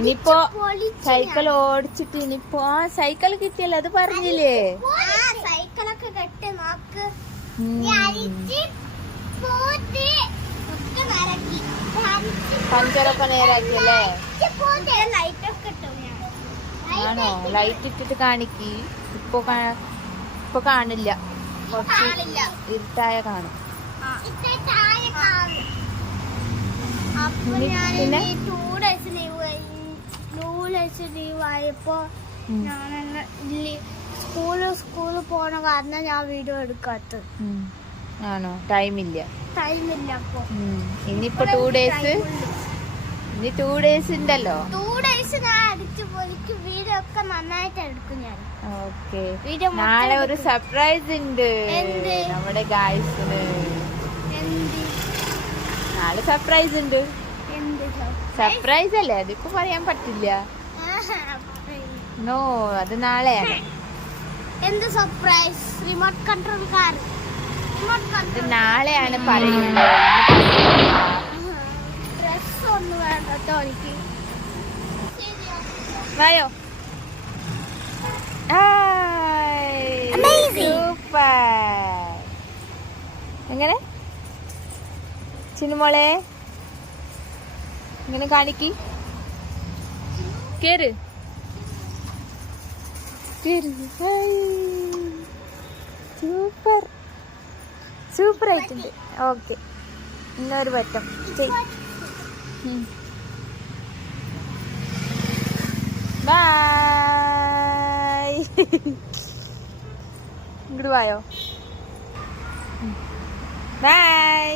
ഇനിയിപ്പോ സൈക്കിൾ ഓടിച്ചിട്ട് ഇനിയിപ്പോ സൈക്കിൾ കിട്ടിയല്ലോ, അത് പറഞ്ഞില്ലേ? സൈക്കിളൊക്കെ കെട്ടി നോക്ക്. പഞ്ചറൊക്കെ നേരാക്കിയല്ലേ? ലൈറ്റൊക്കെ ഇട്ടു. ആണോ? ലൈറ്റ് ഇട്ടിട്ട് കാണിക്ക്. ഇപ്പൊ കാണില്ല, കുറച്ച് ഇരുട്ടായ കാണും. അപ്പൊ ഞാൻ 2 days ലീവ് ആയപ്പോ ഞാൻ സ്കൂളിൽ പോണ കാരണം ഞാൻ വീഡിയോ എടുക്കാത്തത്. ആണോ? ടൈമില്ല. അപ്പൊ ഇനിയിപ്പോ 2 days, ഇനി 2 days ഉണ്ടല്ലോ. 2 days ഞാൻ അടിച്ചു പൊളിക്ക് വീഡിയോ ഒക്കെ നന്നായിട്ട് എടുക്കും ഞാൻ. ഓക്കെ, നാളെ ഒരു സർപ്രൈസ് ഉണ്ട് നമ്മുടെ ഗായ്സിന്. നാളെ സർപ്രൈസ് ഉണ്ട്. സർപ്രൈസ് അല്ലേ, അതിപ്പോ പറയാൻ പറ്റില്ല. നോ, അത് നാളെയാണ്. എന്ത് സർപ്രൈസ്? Remote control car. ഇത് നാളെയാണ് പറയുന്നത്. ഡ്രസ് ഒന്നും വേണ്ടോ എനിക്ക്. വായോ. സൂപ്പർ. എങ്ങനെ ചിന്നുമോളെ ഇങ്ങനെ കാണിക്ക്. കേറ്. സൂപ്പർ, സൂപ്പർ ആയിട്ടുണ്ട്. ഓക്കെ, ഇന്നൊരു പറ്റം ബൈ. ഇങ്ങോട്ട് വായോ. ബൈ.